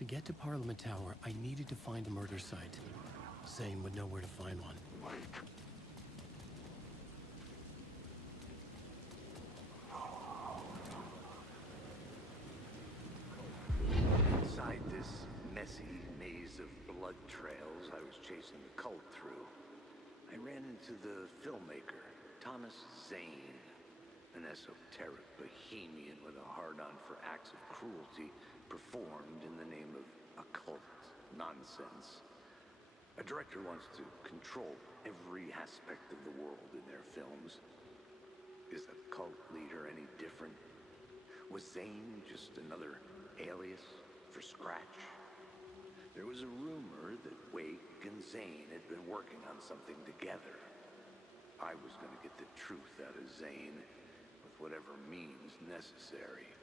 To get to Parliament Tower, I needed to find a murder site. Zane would know where to find one. Inside this messy maze of blood trails I was chasing the cult through, I ran into the filmmaker, Thomas Zane, an esoteric bohemian with a hard-on for acts of cruelty performed in the name of occult nonsense. A director wants to control every aspect of the world in their films. Is the cult leader any different? Was Zane just another alias for Scratch? There was a rumor that Wake and Zane had been working on something together. I was going to get the truth out of Zane with whatever means necessary.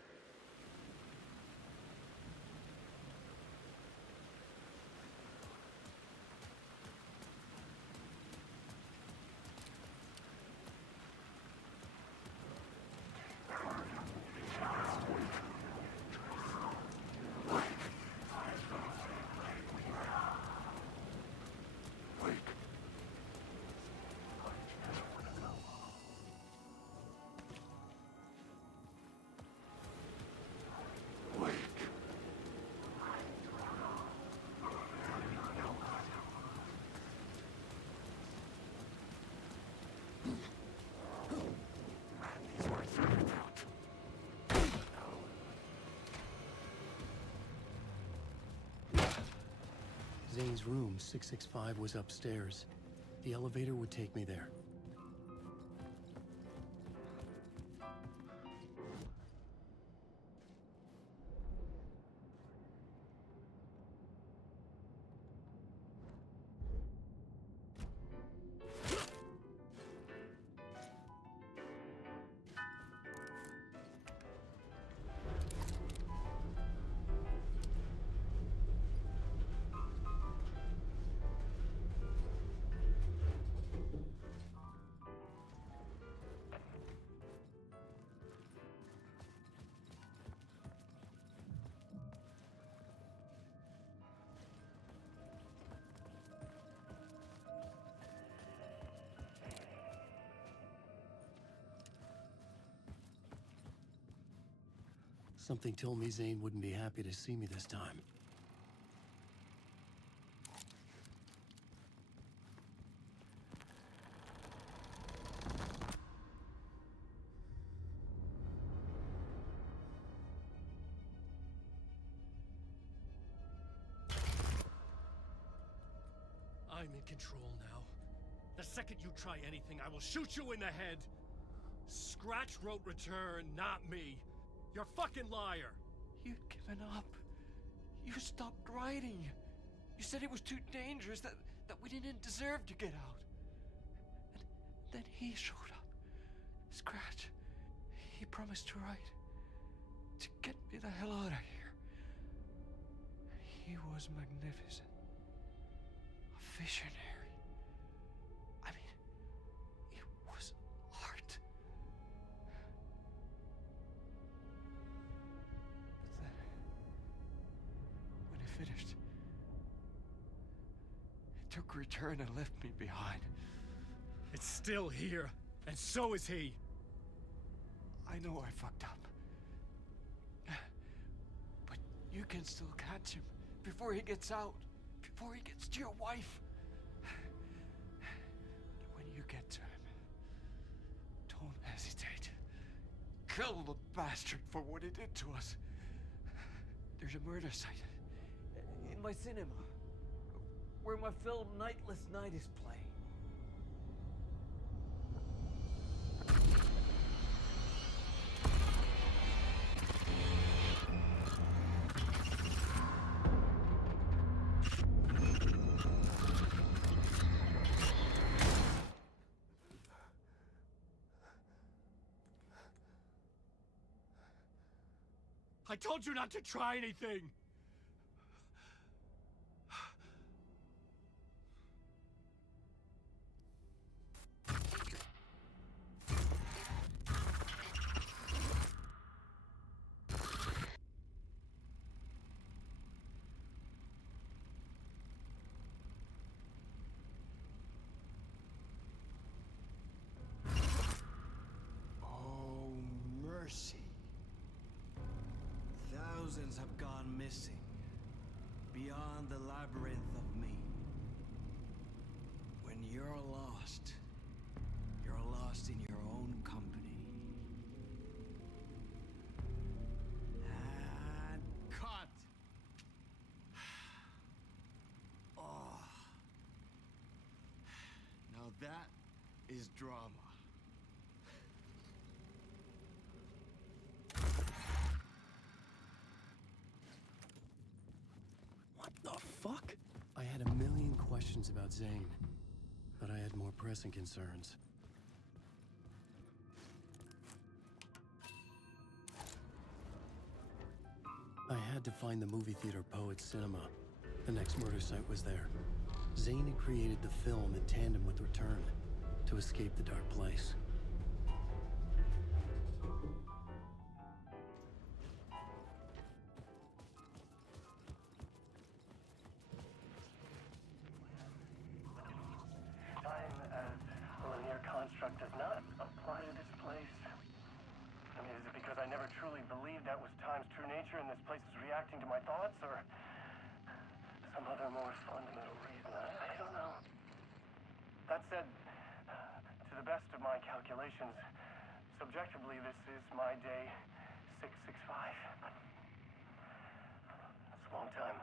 Zane's room, 665, was upstairs. The elevator would take me there. Something told me Zane wouldn't be happy to see me this time. I'm in control now. The second you try anything, I will shoot you in the head. Scratch wrote return, not me. You're a fucking liar. You'd given up. You stopped writing. You said it was too dangerous, that we didn't deserve to get out. And then he showed up. Scratch. He promised to write. To get me the hell out of here. He was magnificent. A visionary. I mean, it was art. But then, when it finished, it took a return and left me behind. It's still here, and so is he. I know I fucked up. But you can still catch him before he gets out, before he gets to your wife. When you get to him, don't hesitate. Kill the bastard for what he did to us. There's a murder site in my cinema where my film Nightless Night is playing. I told you not to try anything! missing. Beyond the labyrinth of me. When you're lost in your own company. And cut! Oh. Now that is drama. What the fuck? I had a million questions about Zane, but I had more pressing concerns. I had to find the movie theater Poet Cinema. The next murder site was there. Zane had created the film in tandem with Return to escape the dark place. Time as a linear construct does not apply to this place. I mean, is it because I never truly believed that was time's true nature and this place is reacting to my thoughts, or some other more fundamental reason? I don't know. That said, to the best of my calculations, subjectively, this is my day 665. It's a long time.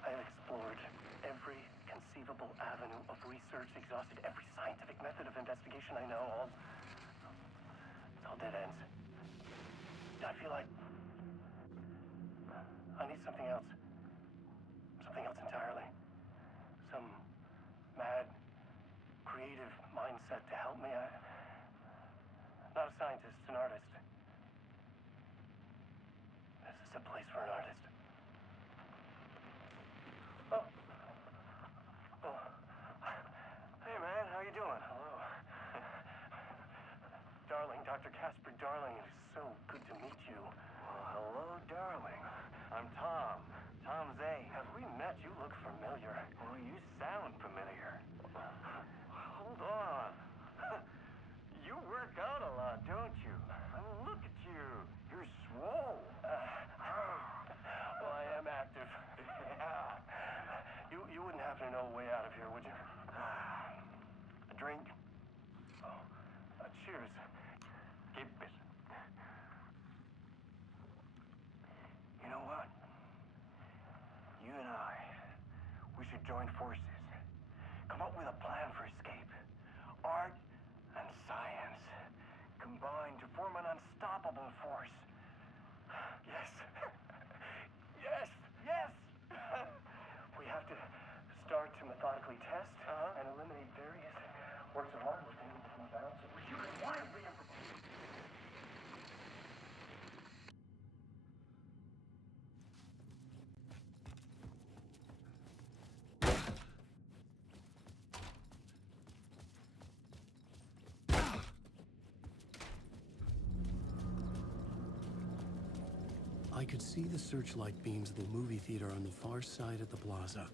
I have explored every conceivable avenue of research, exhausted every scientific method of investigation I know, it's all dead ends. I feel like I need something else. Something else entirely. Some mad, creative mindset to help me. I'm not a scientist, an artist. This is a place for an artist. Hey, man, how you doing? Hello. Darling, Dr. Casper Darling, it is so good to meet you. Well, hello, darling. I'm Tom. Tom Zane. Have we met? You look familiar. Well, you sound familiar. Hold on. You work out a lot, don't you? I mean, look at you. You're swole. Well, I am active. Yeah. You wouldn't happen to know a way out of here, would you? A drink? Oh, cheers. Keep it. You know what? You and I, we should join forces. Come up with a plan for escape. Art and science combine to form an unstoppable force. Yes. Yes. Yes. We have to start to methodically test and eliminate various works of art within the bounds of which you can wildly improvise. I could see the searchlight beams of the movie theater on the far side of the plaza.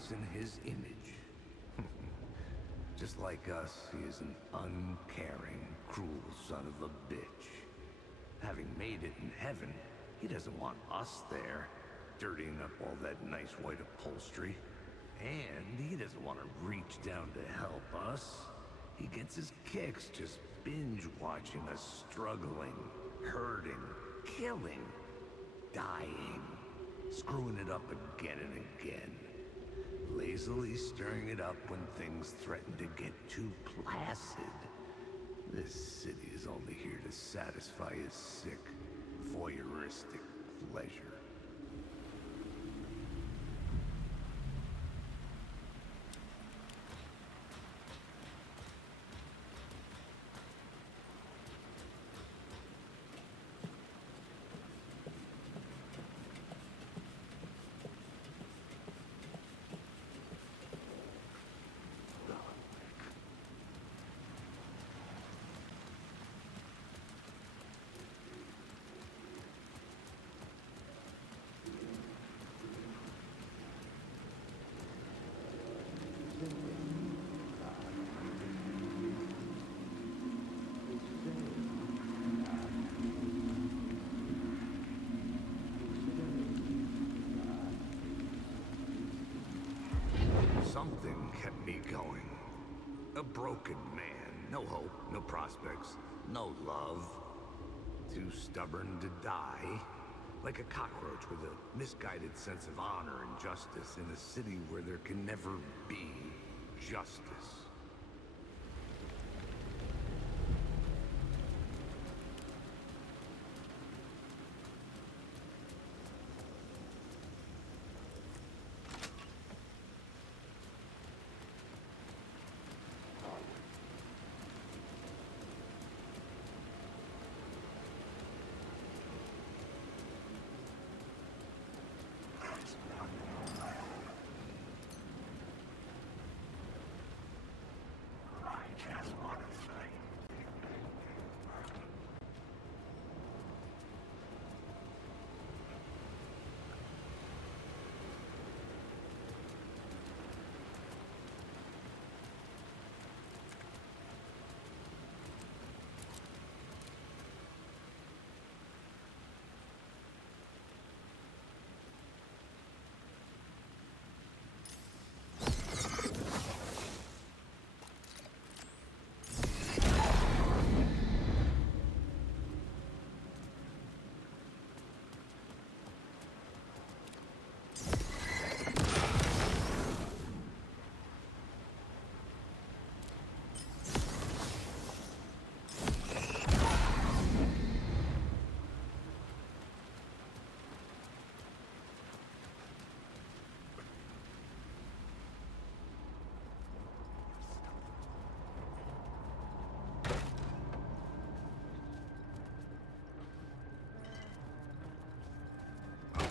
us in his image. Just like us, he is an uncaring, cruel son of a bitch. Having made it in heaven, he doesn't want us there, dirtying up all that nice white upholstery. And he doesn't want to reach down to help us. He gets his kicks just binge-watching us struggling, hurting, killing, dying, screwing it up again and again. Lazily stirring it up when things threaten to get too placid. This city is only here to satisfy his sick, voyeuristic pleasure. Something kept me going. A broken man. No hope, no prospects, no love. Too stubborn to die. Like a cockroach with a misguided sense of honor and justice in a city where there can never be justice.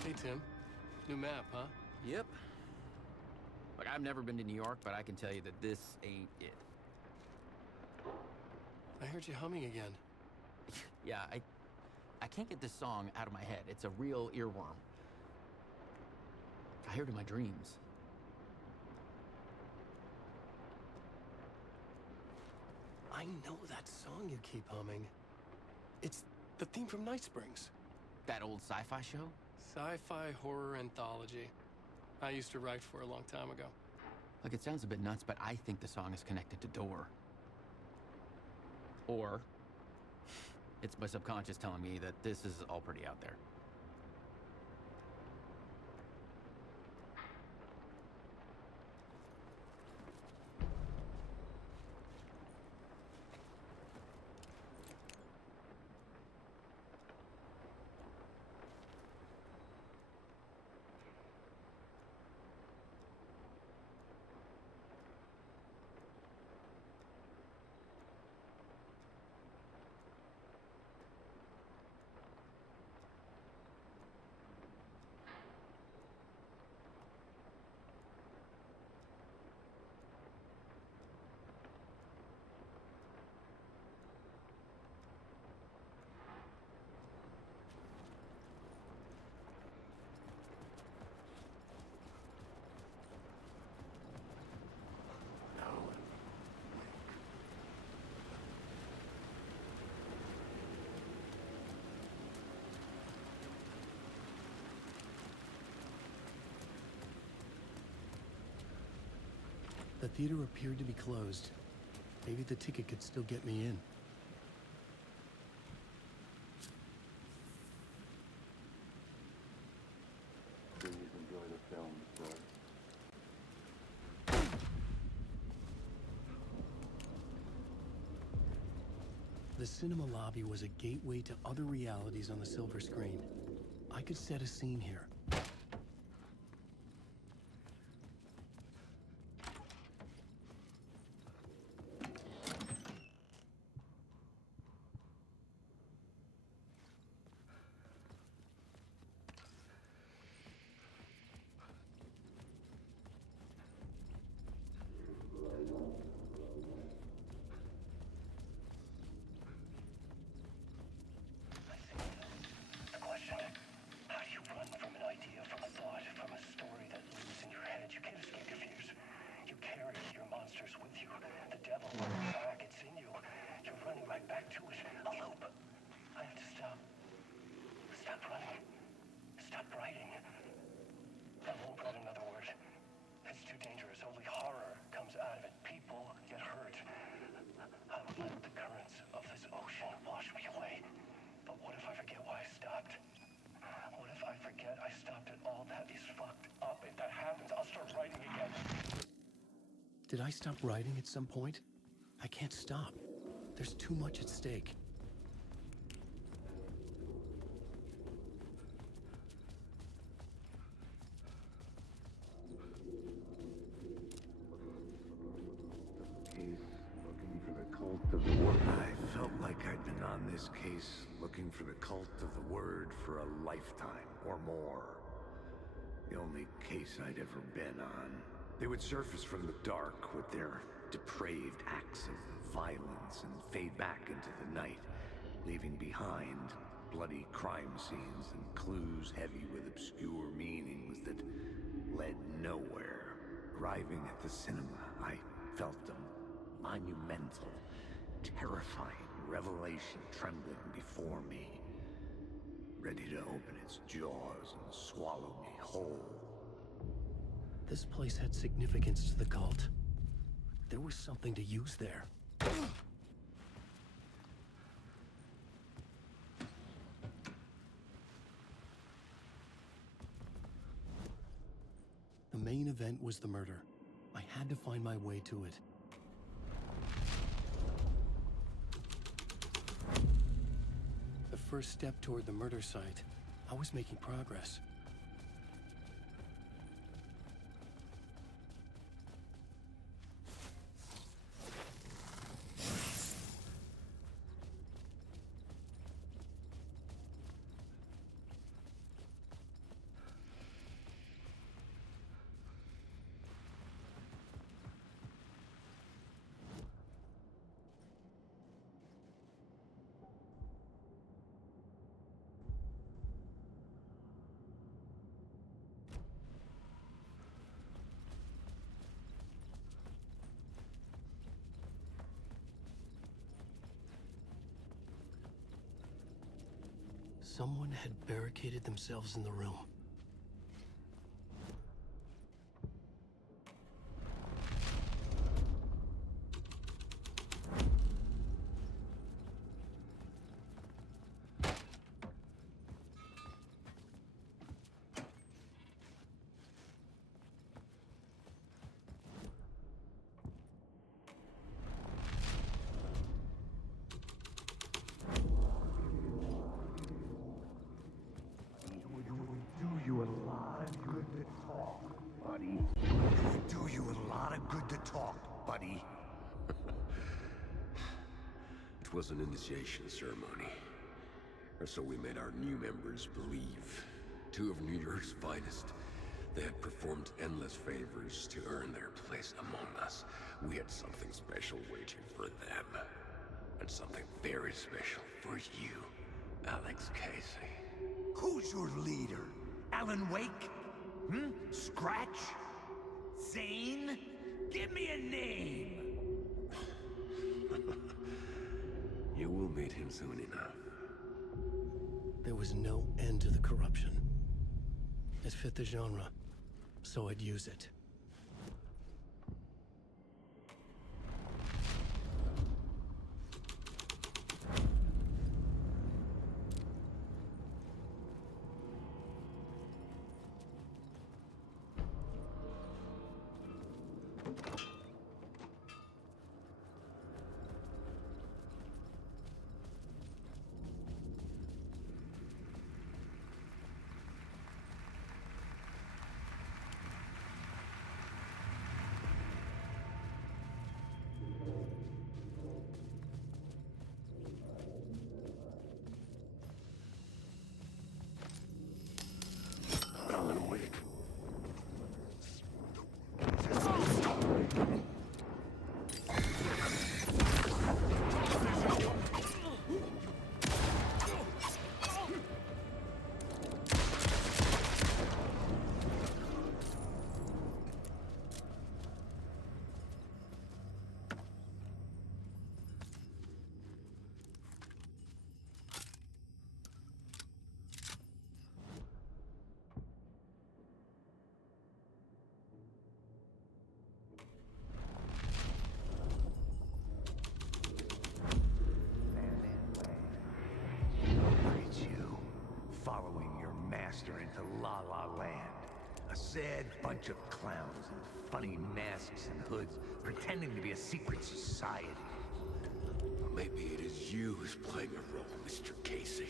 Hey, Tim. New map, huh? Yep. Look, I've never been to New York, but I can tell you that this ain't it. I heard you humming again. Yeah, I can't get this song out of my head. It's a real earworm. I hear it in my dreams. I know that song you keep humming. It's the theme from Night Springs. That old sci-fi show? Sci-fi horror anthology. I used to write for a long time ago. Look, it sounds a bit nuts, but I think the song is connected to Door. Or it's my subconscious telling me that this is all pretty out there. theater appeared to be closed. Maybe the ticket could still get me in. Please enjoy the film, sir. The cinema lobby was a gateway to other realities on the silver screen. I could set a scene here. Did I stop writing at some point? I can't stop. There's too much at stake. Case looking for the cult of the word. I felt like I'd been on this case looking for the cult of the word for a lifetime or more. The only case I'd ever been on. They would surface from the dark with their depraved acts of violence and fade back into the night, leaving behind bloody crime scenes and clues heavy with obscure meanings that led nowhere. Arriving at the cinema, I felt a monumental, terrifying revelation trembling before me, ready to open its jaws and swallow me whole. This place had significance to the cult. There was something to use there. The main event was the murder. I had to find my way to it. The first step toward the murder site. I was making progress. Someone had barricaded themselves in the room. Do you a lot of good to talk, buddy. It was an initiation ceremony. Or so we made our new members believe. Two of New York's finest. They had performed endless favors to earn their place among us. We had something special waiting for them. And something very special for you, Alex Casey. Who's your leader? Alan Wake? Scratch? Zane? Give me a name! You will meet him soon enough. There was no end to the corruption. It fit the genre, so I'd use it. master into La La Land. A sad bunch of clowns in funny masks and hoods, pretending to be a secret society. Maybe it is you who's playing a role, Mr. Casey.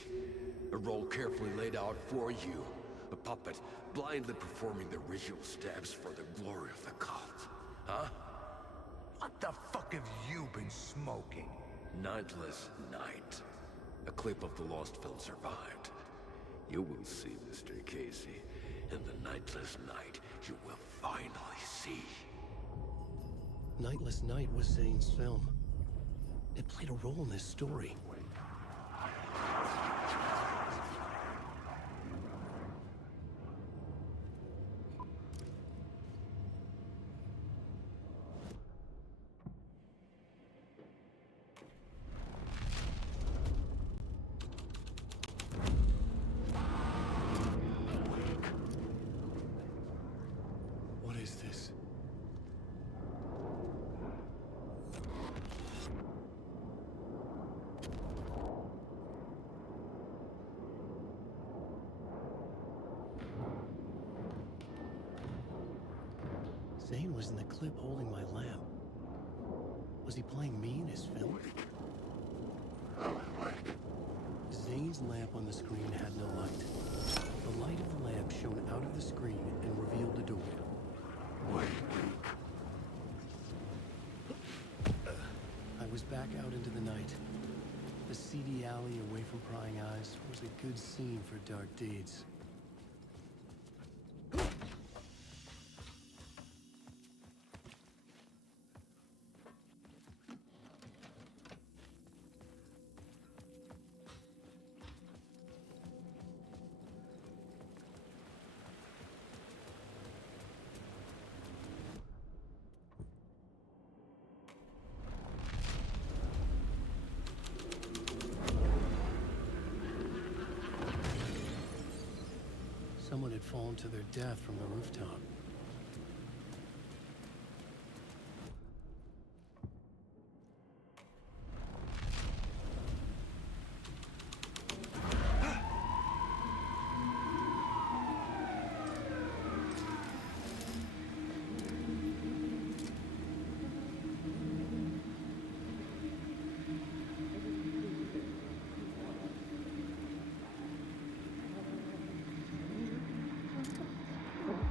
A role carefully laid out for you. A puppet, blindly performing the ritual steps for the glory of the cult. Huh? What the fuck have you been smoking? Nightless Night. A clip of the lost film survived. You will see, Mr. Casey. In the Nightless Night, you will finally see. Nightless Night was Zane's film. It played a role in this story. What is this? Zane was in the clip holding my lamp. Was he playing me in his film? Zane's lamp on the screen had no light. The light of the lamp shone out of the screen and revealed the door. I was back out into the night. The seedy alley away from prying eyes was a good scene for dark deeds. Someone had fallen to their death from the rooftop.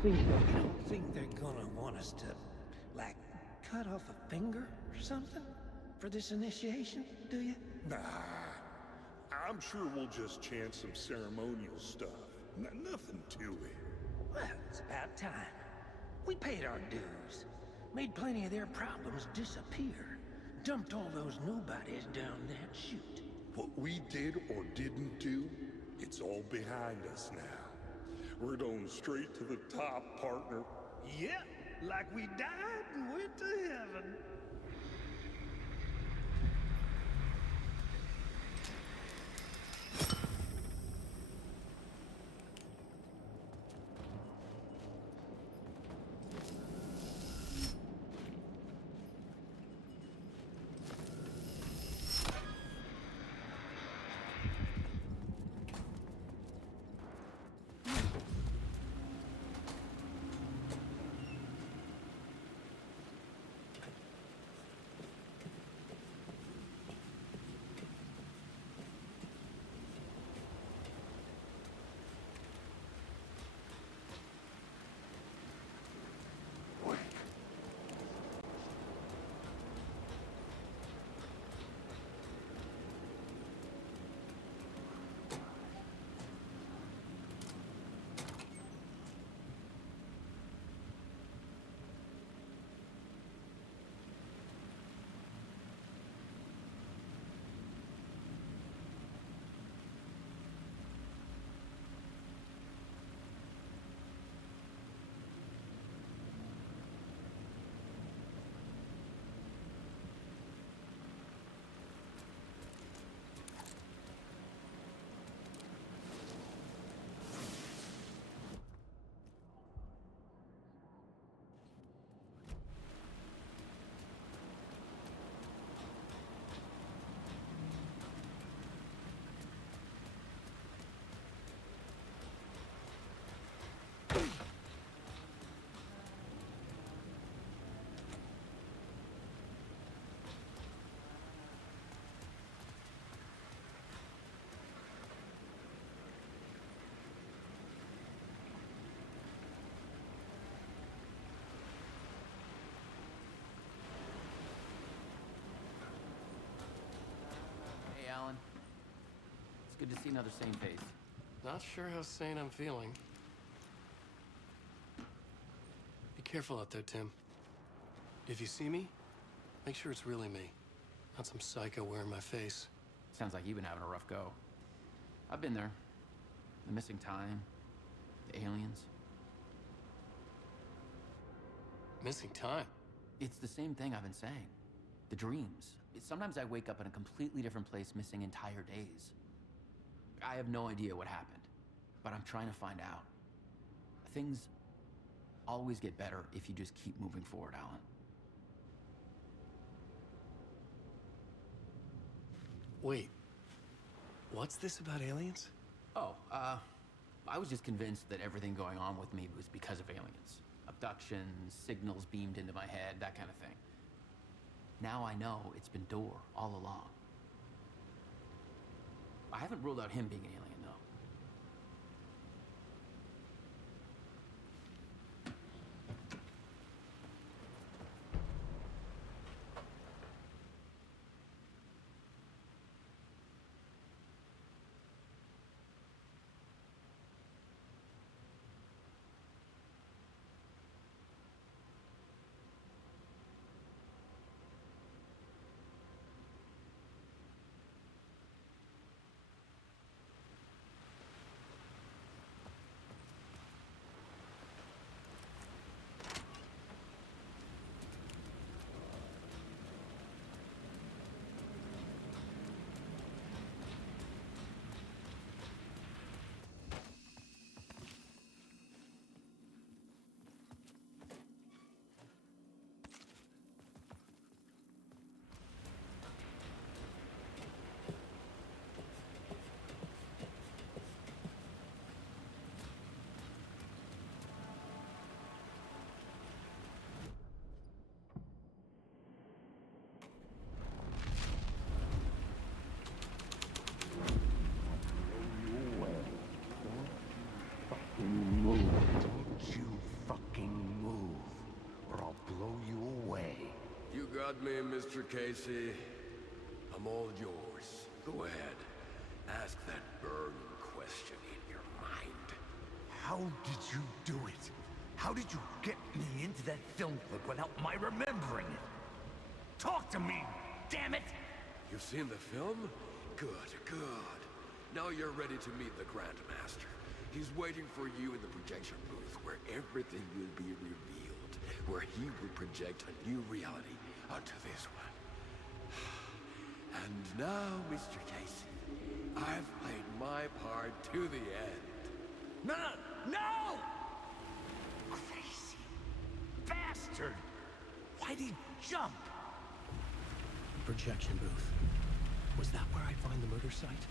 You don't think they're gonna want us to, like, cut off a finger or something for this initiation, do you? Nah, I'm sure we'll just chant some ceremonial stuff. Nothing to it. Well, it's about time. We paid our dues, made plenty of their problems disappear, dumped all those nobodies down that chute. What we did or didn't do, it's all behind us now. We're going straight to the top, partner. Yep, like we died and went to heaven. Alan. It's good to see another sane face. Not sure how sane I'm feeling. Be careful out there, Tim. If you see me, make sure it's really me, not some psycho wearing my face. Sounds like you've been having a rough go. I've been there. The missing time, the aliens. Missing time? It's the same thing I've been saying. The dreams. Sometimes I wake up in a completely different place, missing entire days. I have no idea what happened, but I'm trying to find out. Things always get better if you just keep moving forward, Alan. Wait, what's this about aliens? Oh, I was just convinced that everything going on with me was because of aliens. Abductions, signals beamed into my head, that kind of thing. Now I know it's been Door all along. I haven't ruled out him being an alien, though. Don't you fucking move, or I'll blow you away. You got me, Mr. Casey. I'm all yours. Go ahead. Ask that burning question in your mind. How did you do it? How did you get me into that film clip without my remembering it? Talk to me, damn it! You've seen the film? Good, good. Now you're ready to meet the Grandmaster. He's waiting for you in the projection booth where everything will be revealed, where he will project a new reality onto this one. And now, Mr. Casey, I've played my part to the end. No, no, no! Crazy bastard! Why'd he jump? Projection booth. Was that where I'd find the murder site?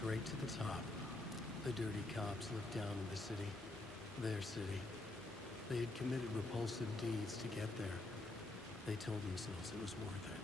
Straight to the top. The dirty cops lived down in the city. Their city. They had committed repulsive deeds to get there. They told themselves it was worth it.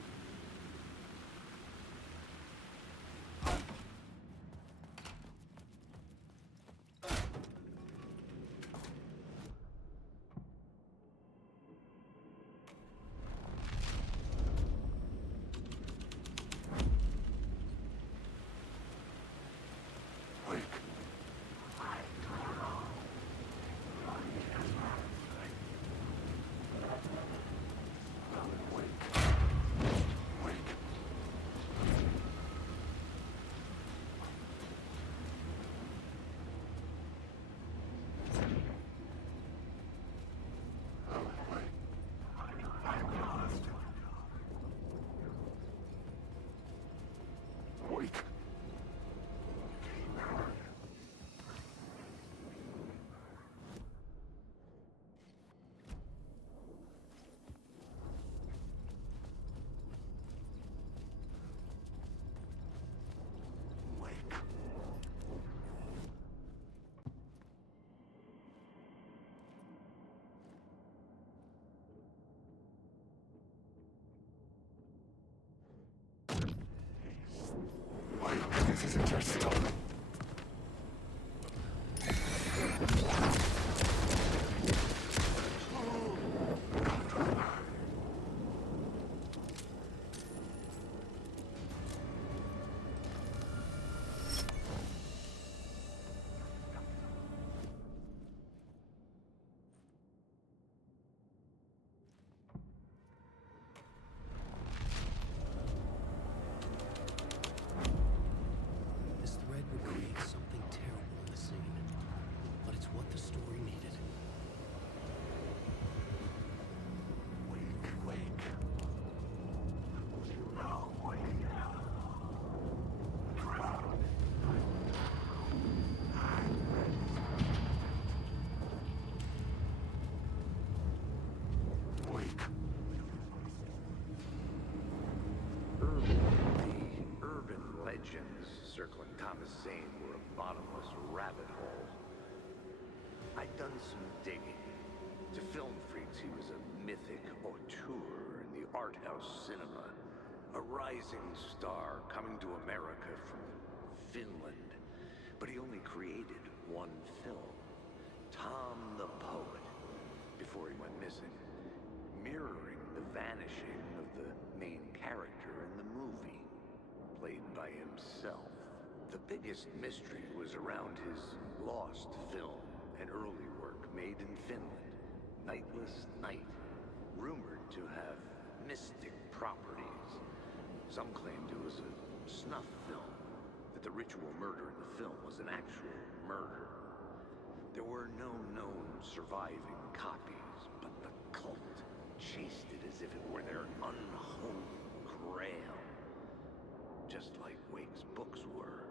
some digging. To film freaks, he was a mythic auteur in the art house cinema. A rising star coming to America from Finland. But he only created one film, Tom the Poet, before he went missing, mirroring the vanishing of the main character in the movie, played by himself. The biggest mystery was around his lost film, an early work made in Finland, Nightless Night, rumored to have mystic properties. Some claimed it was a snuff film, that the ritual murder in the film was an actual murder. There were no known surviving copies, but the cult chased it as if it were their unholy grail, just like Wake's books were.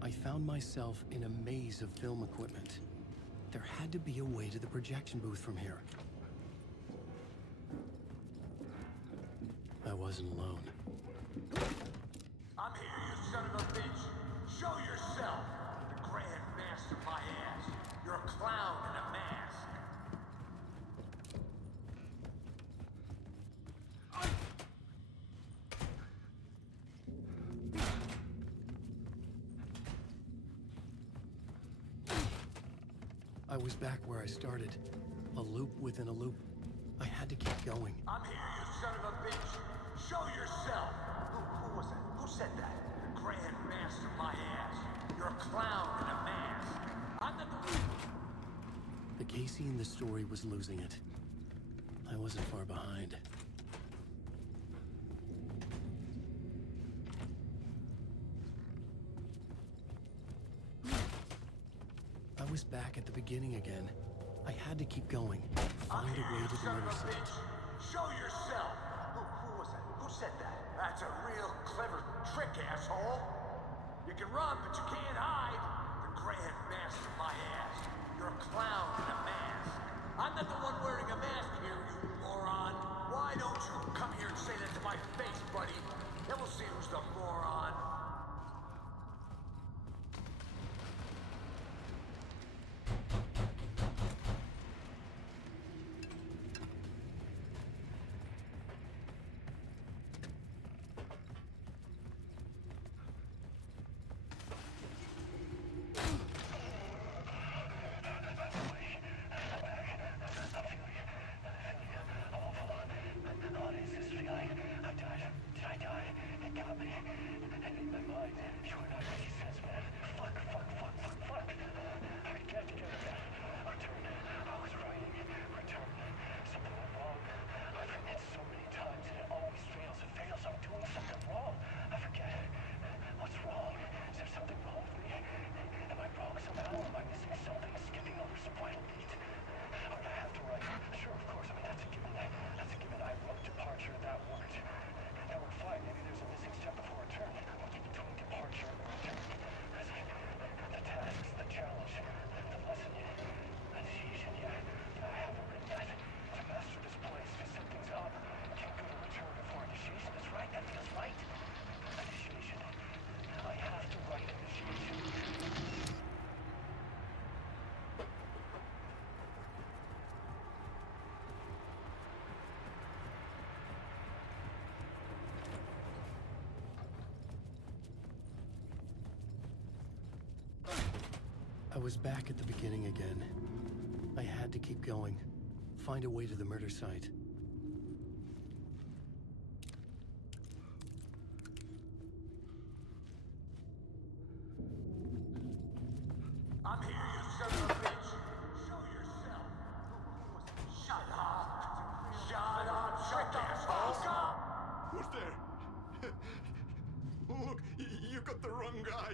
I found myself in a maze of film equipment. There had to be a way to the projection booth from here. I wasn't alone. I'm here, you son of a bitch. Show yourself. The Grand Master my ass. You're a clown in a mask. I was back where I started. A loop within a loop. I had to keep going. I'm here, you son of a bitch. Show yourself. Who was that? Who said that? The Grand Master my ass. You're a clown in a mask. I'm not the... The Casey in the story was losing it. I wasn't far behind. I was back at the beginning again. I had to keep going. Find a way to the son of a riverside. bitch. Show yourself. Who was that? Who said that? That's a real clever trick, asshole. You can run, but you can't hide. The Grand Master my ass. You're a clown in a mask. I'm not the one wearing a mask here, you moron. Why don't you come here and say that to my face, buddy? Then we'll see who's the moron. I was back at the beginning again. I had to keep going. Find a way to the murder site. I'm here, you son of a bitch. Show yourself. Shut up. Shut up. Shut the fuck up. Who's there? Look, you got the wrong guy.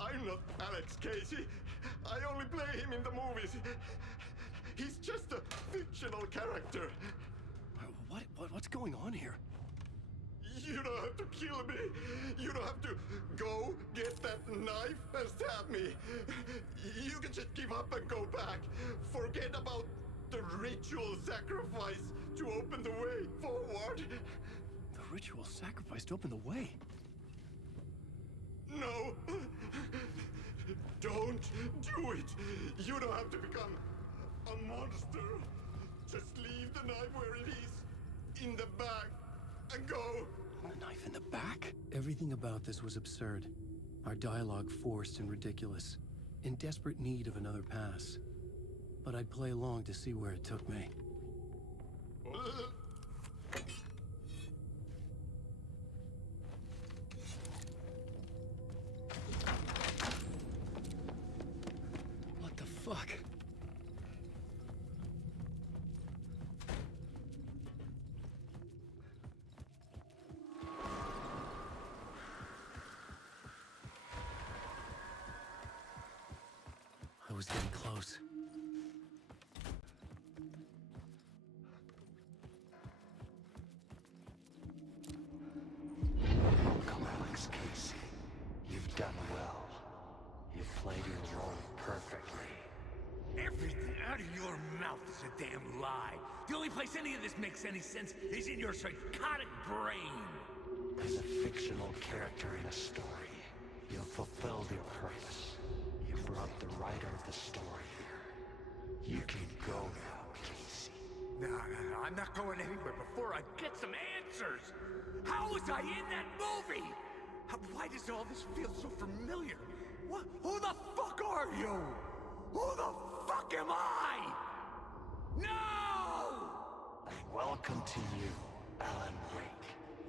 I'm not Alex Casey. I only play him in the movies. He's just a fictional character. What's going on here? You don't have to kill me. You don't have to go get that knife and stab me. You can just give up and go back. Forget about the ritual sacrifice to open the way forward. The ritual sacrifice to open the way? No! Don't do it! You don't have to become a monster. Just leave the knife where it is, in the bag, and go! A knife in the back? Everything about this was absurd. Our dialogue forced and ridiculous. In desperate need of another pass. But I'd play along to see where it took me. What the fuck? I was getting close. Welcome, Alex Casey. You've done well. You've played your role perfectly. Everything out of your mouth is a damn lie. The only place any of this makes any sense is in your psychotic brain. As a fictional character in a story, you've fulfilled your purpose. You brought the writer of the story here. You can go now, Casey. No, I'm not going anywhere before I get some answers. How was I in that movie? Why does all this feel so familiar? Who the fuck are you? Who the fuck am I? No! Welcome to you, Alan Wake.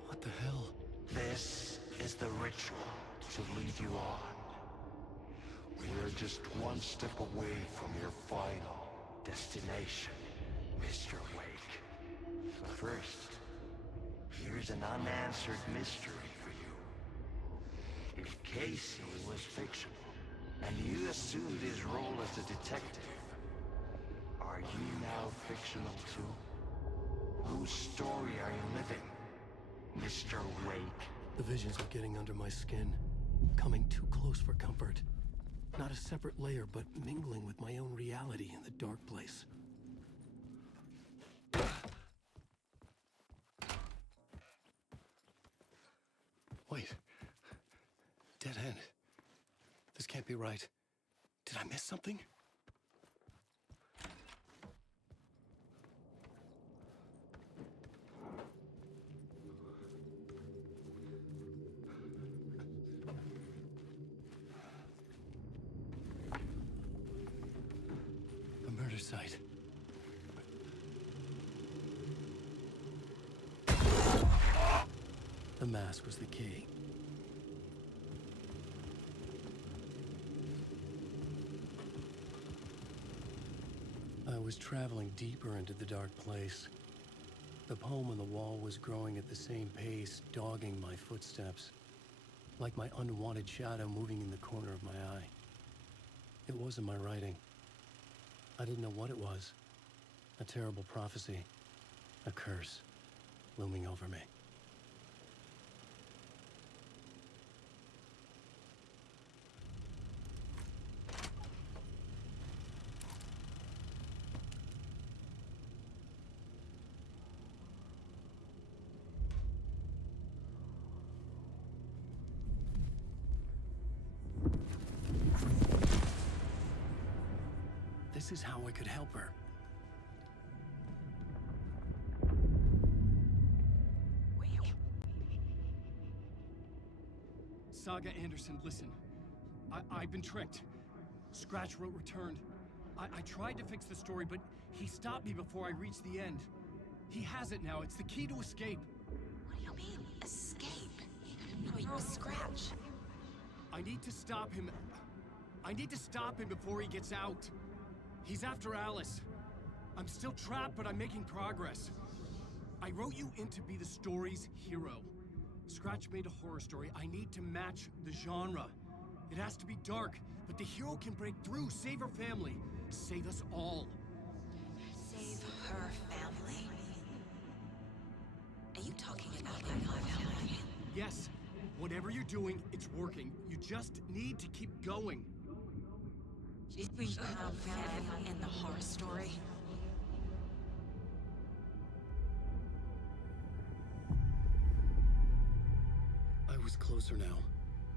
What the hell? This is the ritual to lead you on. We're just one step away from your final destination, Mr. Wake. But first, here's an unanswered mystery for you. If Casey was fictional, and you assumed his role as a detective, are you now fictional too? Whose story are you living, Mr. Wake? The visions are getting under my skin. Coming too close for comfort. Not a separate layer, but mingling with my own reality in the dark place. Wait. Dead end. This can't be right. Did I miss something? A murder site. The mask was the key. I was traveling deeper into the dark place. The poem on the wall was growing at the same pace, dogging my footsteps, like my unwanted shadow moving in the corner of my eye. It wasn't my writing. I didn't know what it was. A terrible prophecy, a curse, looming over me. This is how I could help her. Saga Anderson, listen. I've been tricked. Scratch wrote returned. I tried to fix the story, but he stopped me before I reached the end. He has it now. It's the key to escape. What do you mean, escape? Wait, Scratch. I need to stop him. I need to stop him before he gets out. He's after Alice. I'm still trapped, but I'm making progress. I wrote you in to be the story's hero. Scratch made a horror story. I need to match the genre. It has to be dark, but the hero can break through, save her family, save us all. Save her family? Are you talking about my family? Yes. Whatever you're doing, it's working. You just need to keep going. Did we have family in the horror story? I was closer now.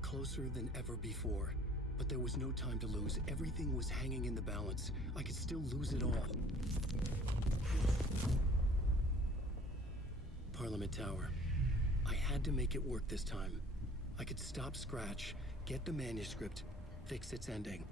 closer than ever before. But there was no time to lose. Everything was hanging in the balance. I could still lose it all. Parliament Tower. I had to make it work this time. I could stop Scratch, get the manuscript, fix its ending.